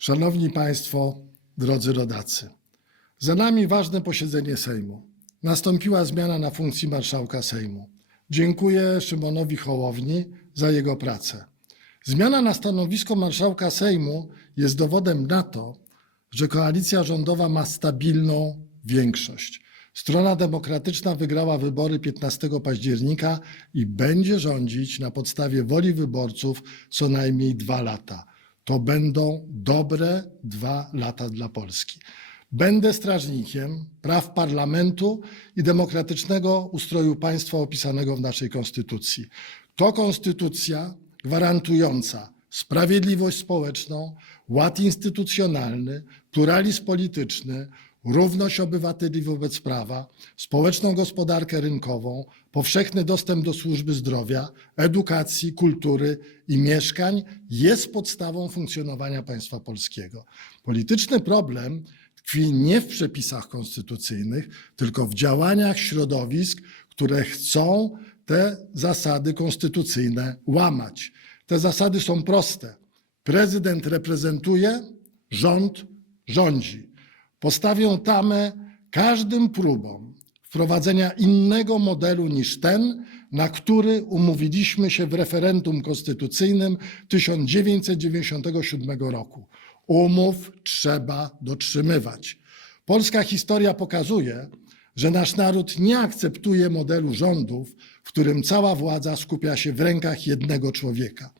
Szanowni Państwo, drodzy rodacy, za nami ważne posiedzenie Sejmu. Nastąpiła zmiana na funkcji marszałka Sejmu. Dziękuję Szymonowi Hołowni za jego pracę. Zmiana na stanowisko marszałka Sejmu jest dowodem na to, że koalicja rządowa ma stabilną większość. Strona demokratyczna wygrała wybory 15 października i będzie rządzić na podstawie woli wyborców co najmniej dwa lata. To będą dobre dwa lata dla Polski. Będę strażnikiem praw parlamentu i demokratycznego ustroju państwa opisanego w naszej konstytucji. To konstytucja gwarantująca sprawiedliwość społeczną, ład instytucjonalny, pluralizm polityczny, równość obywateli wobec prawa, społeczną gospodarkę rynkową, powszechny dostęp do służby zdrowia, edukacji, kultury i mieszkań jest podstawą funkcjonowania państwa polskiego. Polityczny problem tkwi nie w przepisach konstytucyjnych, tylko w działaniach środowisk, które chcą te zasady konstytucyjne łamać. Te zasady są proste. Prezydent reprezentuje, rząd rządzi. Postawią tamę każdym próbom wprowadzenia innego modelu niż ten, na który umówiliśmy się w referendum konstytucyjnym 1997 roku. Umów trzeba dotrzymywać. Polska historia pokazuje, że nasz naród nie akceptuje modelu rządów, w którym cała władza skupia się w rękach jednego człowieka.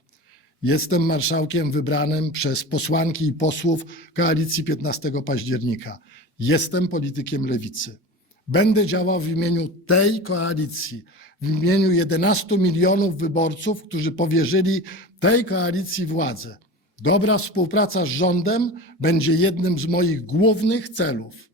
Jestem marszałkiem wybranym przez posłanki i posłów koalicji 15 października. Jestem politykiem lewicy. Będę działał w imieniu tej koalicji, w imieniu 11 milionów wyborców, którzy powierzyli tej koalicji władzę. Dobra współpraca z rządem będzie jednym z moich głównych celów.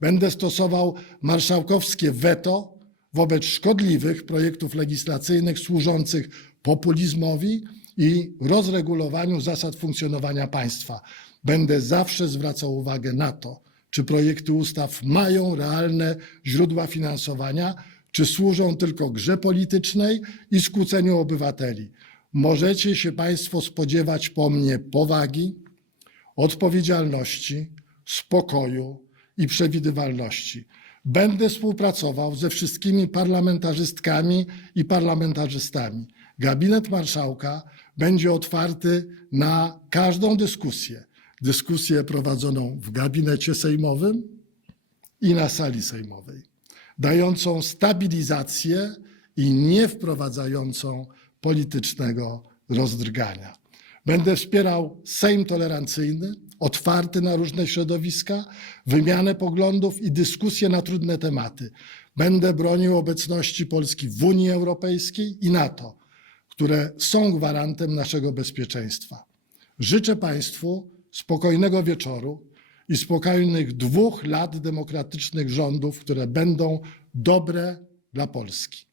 Będę stosował marszałkowskie weto wobec szkodliwych projektów legislacyjnych służących populizmowi i rozregulowaniu zasad funkcjonowania państwa. Będę zawsze zwracał uwagę na to, czy projekty ustaw mają realne źródła finansowania, czy służą tylko grze politycznej i skłóceniu obywateli. Możecie się Państwo spodziewać po mnie powagi, odpowiedzialności, spokoju i przewidywalności. Będę współpracował ze wszystkimi parlamentarzystkami i parlamentarzystami. Gabinet Marszałka będzie otwarty na każdą dyskusję. Dyskusję prowadzoną w gabinecie sejmowym i na sali sejmowej, dającą stabilizację i nie wprowadzającą politycznego rozdrgania. Będę wspierał Sejm tolerancyjny, otwarty na różne środowiska, wymianę poglądów i dyskusje na trudne tematy. Będę bronił obecności Polski w Unii Europejskiej i NATO, które są gwarantem naszego bezpieczeństwa. Życzę Państwu spokojnego wieczoru i spokojnych dwóch lat demokratycznych rządów, które będą dobre dla Polski.